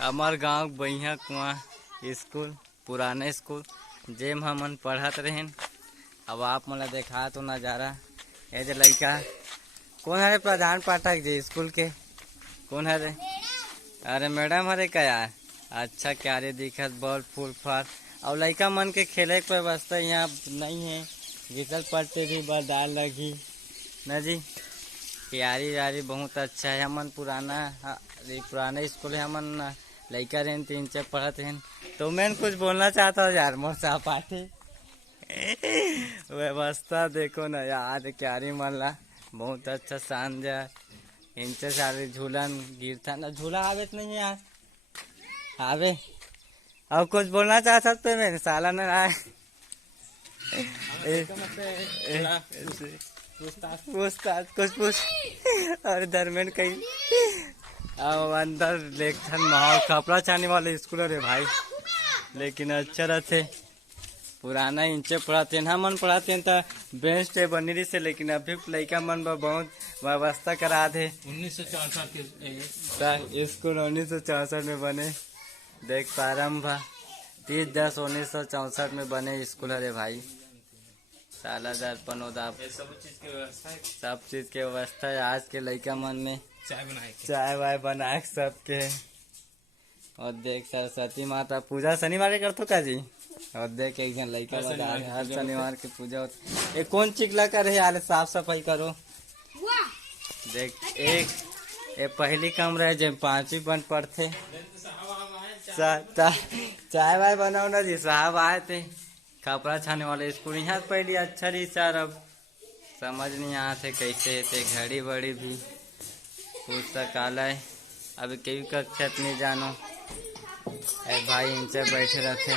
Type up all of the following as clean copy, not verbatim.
हमार गांव बइहा कुआं स्कूल पुराने स्कूल जेम हमन पढ़त रहेन। अब आप मोला देखा तो नजारा ए जे लइका कौन हरे प्रधान पाठक जी स्कूल के कौन हरे? अरे मैडम हरे का यार अच्छा क्यारे दिखत बॉल फूल फार और लइका मन के खेले के व्यवस्था यहाँ नहीं है। गिसल पड़ते भी बदाल लगी न जी। क्यारी यारी बहुत अच्छा है। हमन पुराना स्कूल है। हमन लइका रहन 3 पढ़त हैं। तो मैं कुछ बोलना चाहता हूँ यार मोर सहपाठी व्यवस्था देखो न यार क्यारी मन ला बहुत अच्छा शानदार इनसे सारे झूलन गिरता न झूला आवे नहीं यार आवे। और कुछ बोलना चाह सकते मैं साला न आए पूछताछ कुछ पूछ और दरमियान कहीं अब अंदर देखन माहौल कपड़ा छाने वाले स्कूल रे भाई लेकिन अच्छा रहते। पुराना इंचे पढ़ाते हैं मन पढ़ाते हैं तो बेंच टेबल बनी से लेकिन अभी लड़का मन बहुत व्यवस्था करा दे। 1964 के स्कूल 1964 में बने देख प्रारंभ 30/10/1964 में बने स्कूल अरे भाई। साला दर्पण सब चीज के व्यवस्था है। आज के लड़का मन में चाय वाय बनाए सबके। और देख सरस्वती माता पूजा शनिवार के करतो का जी। और देख एक जन लड़का बता हर शनिवार की पूजा होती। एक कौन चिकला करे यार साफ सफाई करो। देख एक पहली कमरा है जब 5वीं बंद पढ़ते चाय वाय बनाओ ना जी। साहब आए थे कपड़ा छाने वाले स्कूल यहाँ पहले अच्छा रही सर। अब समझ नहीं आते कैसे थे घड़ी बड़ी भी पुस्तकालय अब कई कक्षा नहीं जानो ए भाई इनसे बैठे रहते।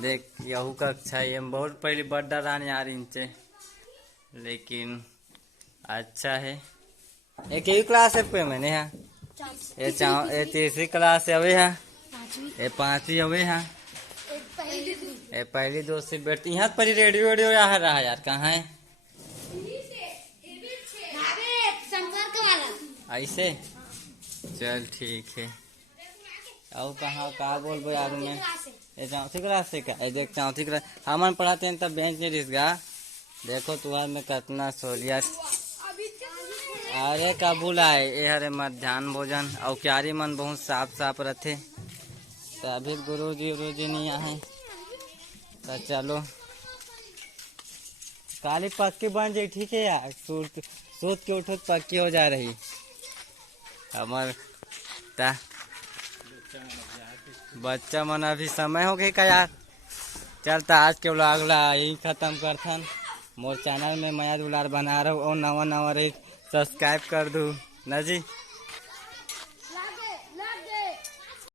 देख यहू कक्षा ये बहुत पहले बड़ डरान यार इनसे लेकिन अच्छा है। एक ही क्लास है पे मैंने यहाँ ये 3री क्लास है अभी यहाँ ये 5वीं अभी यहाँ ये पहली 2 से बैठती यहाँ पर रेडियो वेडियो यहाँ रहा यार कहाँ है ऐसे चल ठीक है। और कहाँ बोल यार मैं ये 4ठी क्लास से का देख 4ठी क्लास हमन पढ़ाते हैं तब बेंच नहीं रिसगा। देखो तुम्हार में कितना सोलियत। अरे कबूल आए ये हरे मध्याह्न भोजन और क्यारी मन बहुत साफ रहते। अभी गुरुजी नहीं आए तो चलो काली पक्की बन जाए ठीक है यार। सोच के उठो पक्की हो जा रही हमार बच्चा मन अभी समय हो गई का यार। चलता आज के व्लॉग ला यही खत्म करथन। मोर चैनल में मैं दुलार बना रहा हूँ और नवा रही सब्सक्राइब कर दूँ न जी।